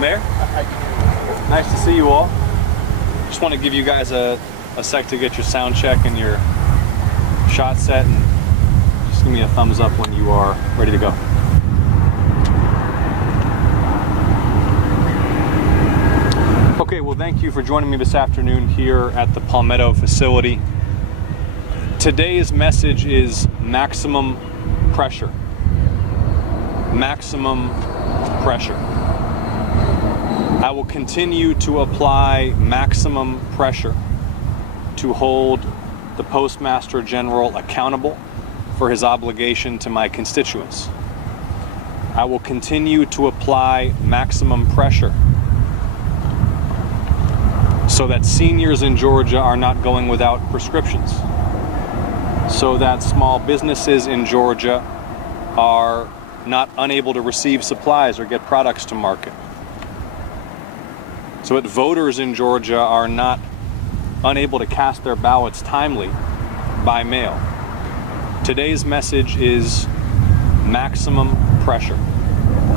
Mayor. Nice to see you all. Just want to give you guys a sec to get your sound check and your shot set, and just give me a thumbs up when you are ready to go. Okay, well, thank you for joining me this afternoon here at the Palmetto facility. Today's message is maximum pressure. Maximum pressure. I will continue to apply maximum pressure to hold the Postmaster General accountable for his obligation to my constituents. I will continue to apply maximum pressure so that seniors in Georgia are not going without prescriptions, so that small businesses in Georgia are not unable to receive supplies or get products to market, so that voters in Georgia are not unable to cast their ballots timely by mail. Today's message is maximum pressure.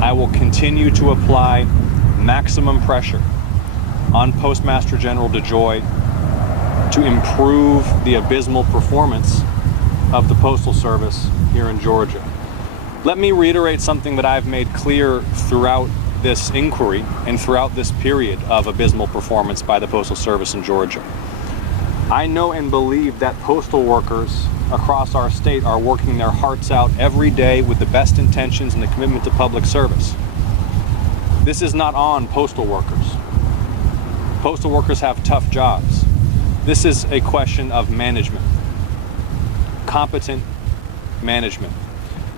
I will continue to apply maximum pressure on Postmaster General DeJoy to improve the abysmal performance of the Postal Service here in Georgia. Let me reiterate something that I've made clear throughout this inquiry and throughout this period of abysmal performance by the Postal Service in Georgia. I know and believe that postal workers across our state are working their hearts out every day with the best intentions and the commitment to public service. This is not on postal workers. Postal workers have tough jobs. This is a question of management, competent management.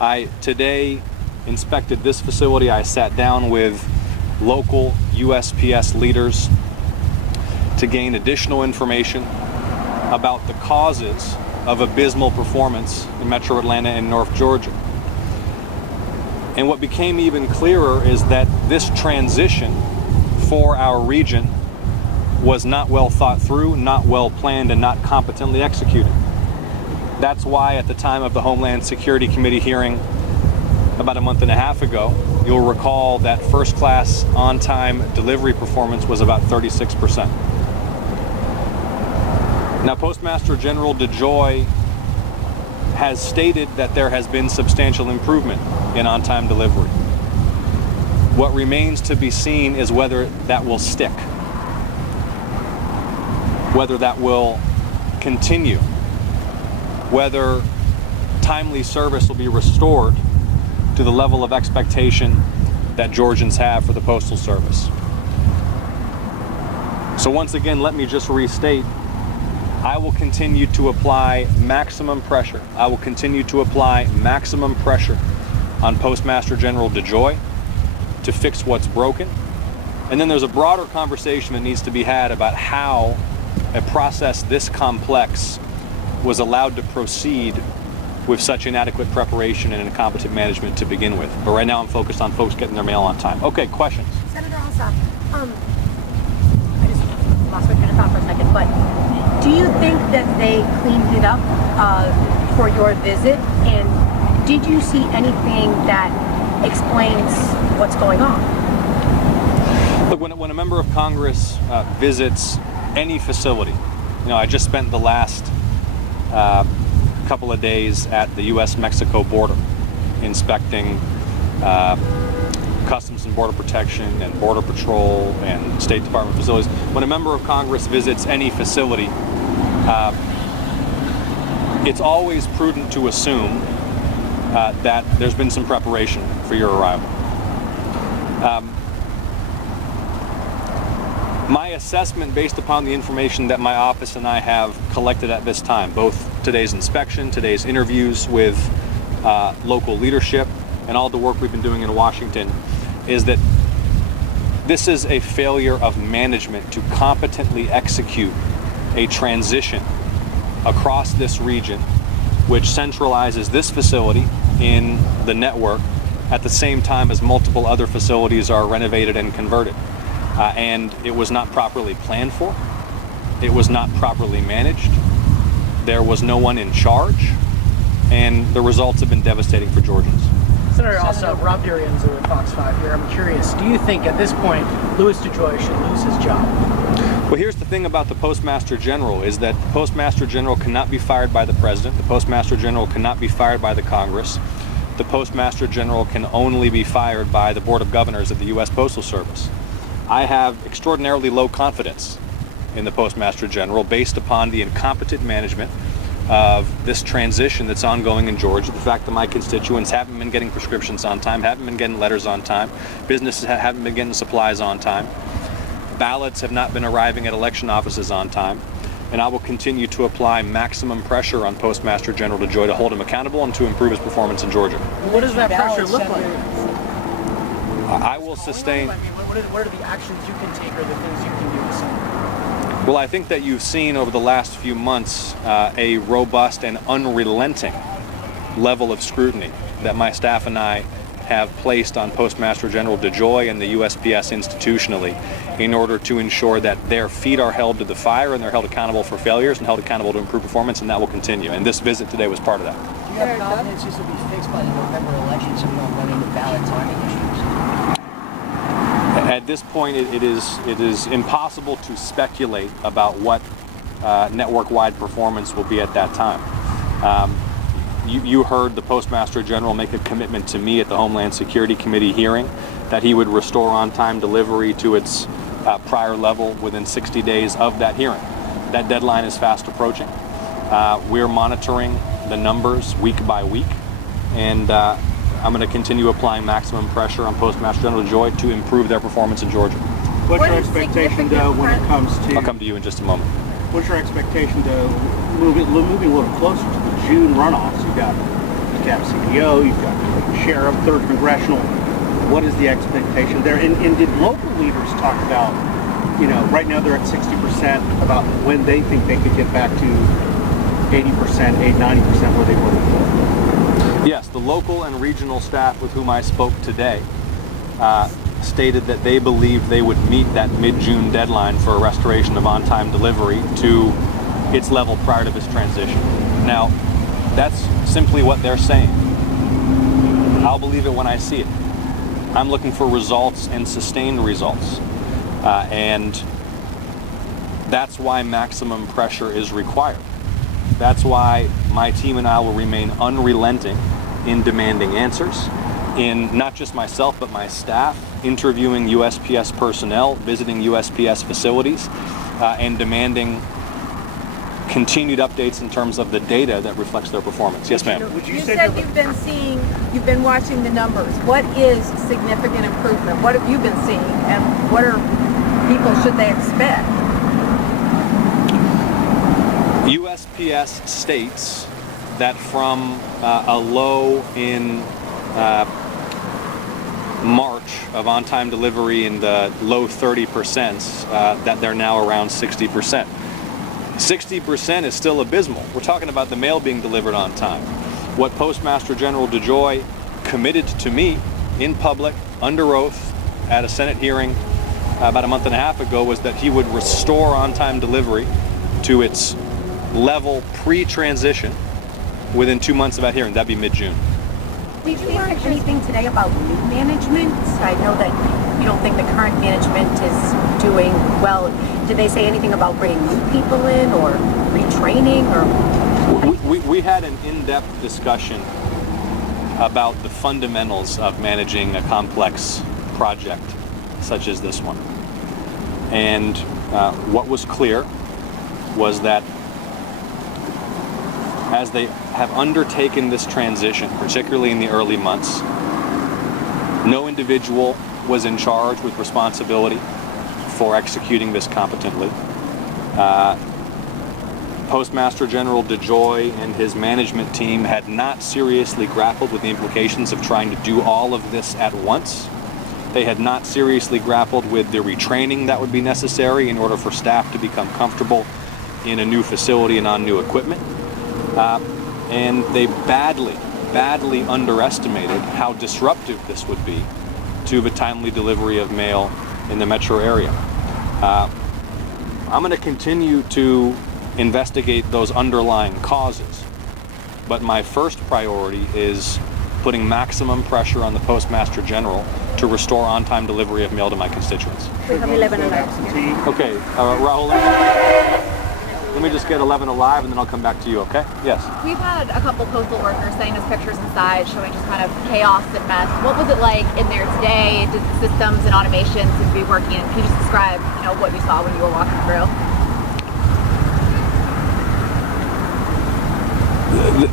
I today inspected this facility. I sat down with local USPS leaders to gain additional information about the causes of abysmal performance in Metro Atlanta and North Georgia. And what became even clearer is that this transition for our region was not well thought through, not well planned, and not competently executed. That's why at the time of the Homeland Security Committee hearing about a month and a half ago, you'll recall that first class on-time delivery performance was about 36%. Now, Postmaster General DeJoy has stated that there has been substantial improvement in on-time delivery. What remains to be seen is whether that will stick, whether that will continue, whether timely service will be restored to the level of expectation that Georgians have for the Postal Service. So once again, let me just restate, I will continue to apply maximum pressure. I will continue to apply maximum pressure on Postmaster General DeJoy to fix what's broken. And then there's a broader conversation that needs to be had about how a process this complex was allowed to proceed with such inadequate preparation and incompetent management to begin with. But right now I'm focused on folks getting their mail on time. Okay, questions? Senator Ossoff, I just lost my train of thought for a second, but do you think that they cleaned it up for your visit? And did you see anything that explains what's going on? Look, when a member of Congress visits any facility, I just spent the last couple of days at the U.S.-Mexico border inspecting Customs and Border Protection and Border Patrol and State Department facilities. When a member of Congress visits any facility, it's always prudent to assume that there's been some preparation for your arrival. My assessment, based upon the information that my office and I have collected at this time, both today's inspection, today's interviews with local leadership, and all the work we've been doing in Washington, is that this is a failure of management to competently execute a transition across this region, which centralizes this facility in the network at the same time as multiple other facilities are renovated and converted. And it was not properly planned for. It was not properly managed. There was no one in charge, and the results have been devastating for Georgians. Senator Ossoff, Rob Durienza with Fox 5 here. I'm curious, do you think at this point Louis DeJoy should lose his job? Well, here's the thing about the Postmaster General is that the Postmaster General cannot be fired by the President. The Postmaster General cannot be fired by the Congress. The Postmaster General can only be fired by the Board of Governors of the U.S. Postal Service. I have extraordinarily low confidence in the Postmaster General based upon the incompetent management of this transition that's ongoing in Georgia, the fact that my constituents haven't been getting prescriptions on time, haven't been getting letters on time, businesses haven't been getting supplies on time, ballots have not been arriving at election offices on time, and I will continue to apply maximum pressure on Postmaster General DeJoy to hold him accountable and to improve his performance in Georgia. What does that pressure look like? I will sustain... I mean, what are the actions you can take or the things you can do to support? Well, I think that you've seen over the last few months a robust and unrelenting level of scrutiny that my staff and I have placed on Postmaster General DeJoy and the USPS institutionally in order to ensure that their feet are held to the fire and they're held accountable for failures and held accountable to improve performance, and that will continue. And this visit today was part of that. Do you have confidence this will be fixed by the November election so we don't run into ballot timing issues? At this point, it is impossible to speculate about what network-wide performance will be at that time. You heard the Postmaster General make a commitment to me at the Homeland Security Committee hearing that he would restore on-time delivery to its prior level within 60 days of that hearing. That deadline is fast approaching. We're monitoring the numbers week by week, and I'm going to continue applying maximum pressure on Postmaster General DeJoy to improve their performance in Georgia. What's your expectation, though, when it comes to... I'll come to you in just a moment. What's your expectation, though, moving a little closer to the June runoffs? You've got CPO, you've got Sheriff, 3rd Congressional. What is the expectation there? And did local leaders talk about, right now they're at 60%, about when they think they could get back to 80%, 90% where they were before? Yes, the local and regional staff with whom I spoke today stated that they believed they would meet that mid-June deadline for a restoration of on-time delivery to its level prior to this transition. Now, that's simply what they're saying. I'll believe it when I see it. I'm looking for results and sustained results. And that's why maximum pressure is required. That's why my team and I will remain unrelenting in demanding answers, in not just myself but my staff interviewing USPS personnel, visiting USPS facilities, and demanding continued updates in terms of the data that reflects their performance. Yes, ma'am. You said you've been watching the numbers. What is significant improvement? What have you been seeing, and what are people should they expect? USPS states that from a low in March of on-time delivery in the low 30%, that they're now around 60%. 60% is still abysmal. We're talking about the mail being delivered on time. What Postmaster General DeJoy committed to me in public, under oath, at a Senate hearing about a month and a half ago was that he would restore on-time delivery to its level pre-transition within 2 months of that hearing. That'd be mid-June. Did you learn anything today about new management? I know that you don't think the current management is doing well. Did they say anything about bringing new people in or retraining? Or we had an in-depth discussion about the fundamentals of managing a complex project such as this one. And what was clear was that as they have undertaken this transition, particularly in the early months, no individual was in charge with responsibility for executing this competently. Postmaster General DeJoy and his management team had not seriously grappled with the implications of trying to do all of this at once. They had not seriously grappled with the retraining that would be necessary in order for staff to become comfortable in a new facility and on new equipment. And they badly underestimated how disruptive this would be to the timely delivery of mail in the metro area. I'm going to continue to investigate those underlying causes, but my first priority is putting maximum pressure on the Postmaster General to restore on-time delivery of mail to my constituents. We have 11 Vote alive. absentee. Okay, Rahul, let me just get 11 alive and then I'll come back to you, okay? Yes. We've had a couple postal workers sending us pictures inside showing just kind of chaos and mess. What was it like in there today? Did the systems and automation seem to be working? Can you just describe, what you saw when you were walking through?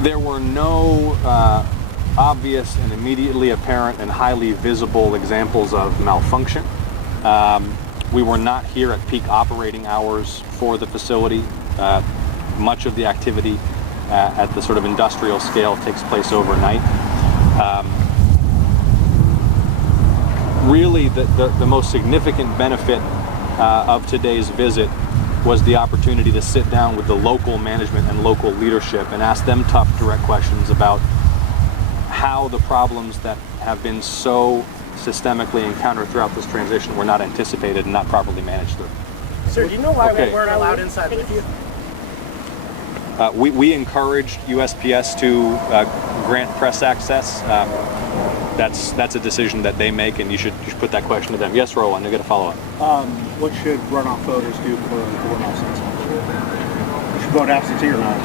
There were no obvious and immediately apparent and highly visible examples of malfunction. We were not here at peak operating hours for the facility. Much of the activity at the sort of industrial scale takes place overnight. Really, the most significant benefit of today's visit was the opportunity to sit down with the local management and local leadership and ask them tough, direct questions about how the problems that have been so systemically encountered throughout this transition were not anticipated and not properly managed through. Sir, do you know why Okay. we weren't allowed inside with you? We encouraged USPS to grant press access. That's a decision that they make, and you should put that question to them. Yes, Rowan, you get a follow-up. What should runoff voters do for runoff seats? Should vote absentee or not?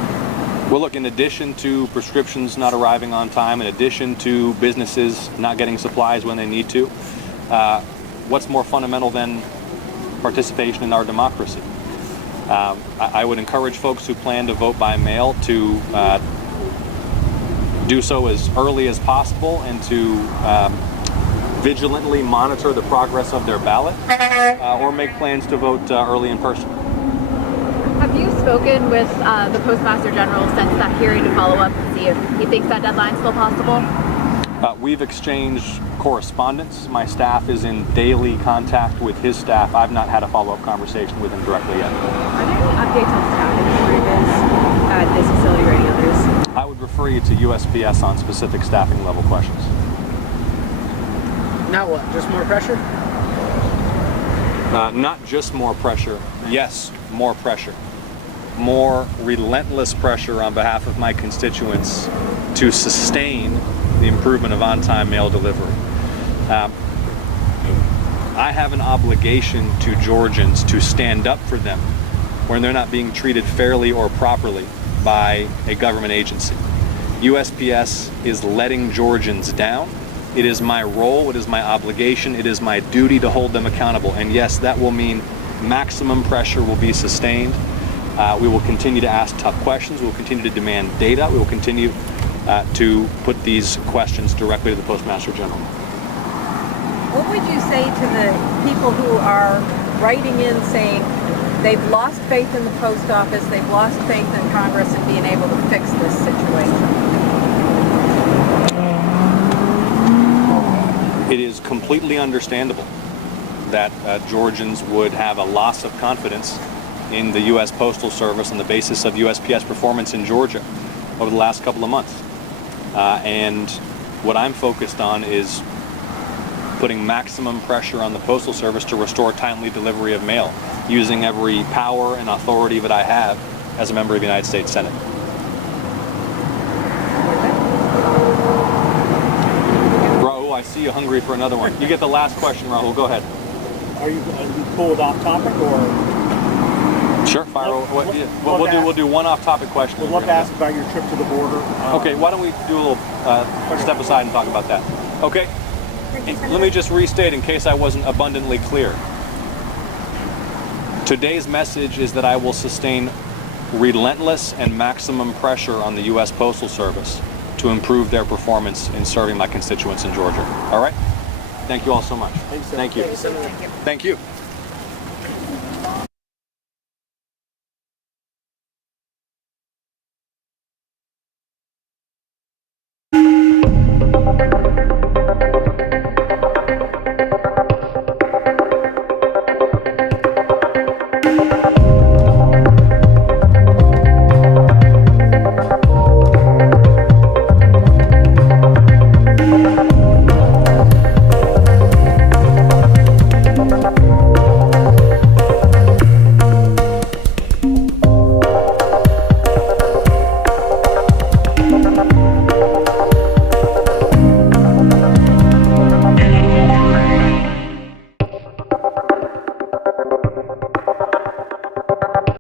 Well, look, in addition to prescriptions not arriving on time, in addition to businesses not getting supplies when they need to, what's more fundamental than participation in our democracy? I would encourage folks who plan to vote by mail to do so as early as possible and to vigilantly monitor the progress of their ballot or make plans to vote early in person. Have you spoken with the Postmaster General since that hearing to follow up and see if he thinks that deadline's still possible? We've exchanged correspondence. My staff is in daily contact with his staff. I've not had a follow-up conversation with him directly yet. Are there any updates on staffing shortages at this facility or any others? I would refer you to USPS on specific staffing level questions. Now what? Just more pressure? Not just more pressure. Yes, more pressure. More relentless pressure on behalf of my constituents to sustain the improvement of on-time mail delivery. I have an obligation to Georgians to stand up for them when they're not being treated fairly or properly by a government agency. USPS is letting Georgians down. It is my role, it is my obligation, it is my duty to hold them accountable. And yes, that will mean maximum pressure will be sustained. We will continue to ask tough questions. We will continue to demand data. We will continue to put these questions directly to the Postmaster General. What would you say to the people who are writing in saying they've lost faith in the post office, they've lost faith in Congress in being able to fix this situation? It is completely understandable that Georgians would have a loss of confidence in the U.S. Postal Service on the basis of USPS performance in Georgia over the last couple of months. And what I'm focused on is putting maximum pressure on the Postal Service to restore timely delivery of mail, using every power and authority that I have as a member of the United States Senate. Rahul, I see you hungry for another one. You get the last question, Rahul. Go ahead. Are you pulled off topic or? Sure, fire. We'll do one off-topic question. We'd love to ask about your trip to the border. Okay, why don't we do a little step aside and talk about that? Okay. Let me just restate in case I wasn't abundantly clear. Today's message is that I will sustain relentless and maximum pressure on the U.S. Postal Service to improve their performance in serving my constituents in Georgia. All right? Thank you all so much. Thanks, sir. Thank you. Thank you. Thank you.